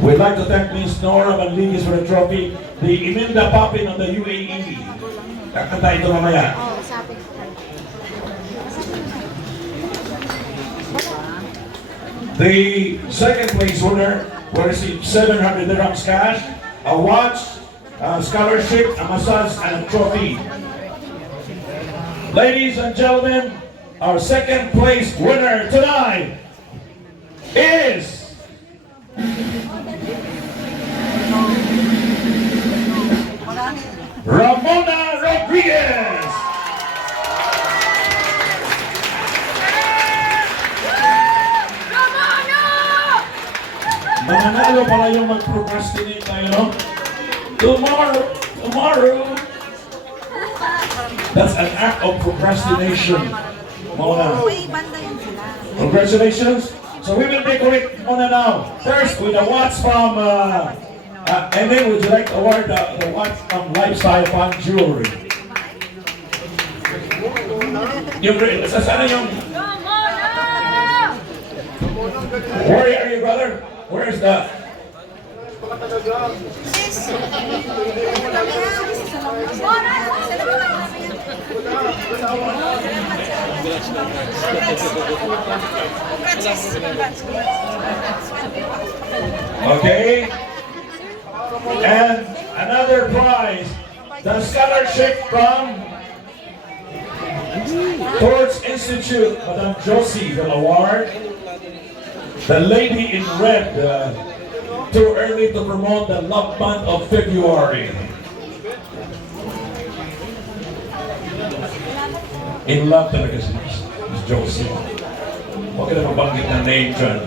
We'd like to thank Ms. Nora Manligis for the trophy. The Imelda Papin of the UAE. Kakanta ito mamaya. Oo, sabi ko. The second place winner will receive 700 dirhams cash, a watch, a scholarship, a massage, and a trophy. Ladies and gentlemen, our second place winner tonight is Ramona Rodriguez. Mananalo pala yung mag-procrastinate tayo, no? Tomorrow. That's an act of procrastination. Mona. Congratulations. So we will decorate Mona now. First with the watch from, and then would you like to award the watch from Lifestyle Fun Jewelry. Yung, sana yung, where are you, brother? Where's the... Okay. And another prize, the scholarship from Torts Institute, Madam Josie, the award. The lady in red, too early to promote the love month of February. In love talaga si Miss Josie. Huwag ka na mabanggit ng name dyan.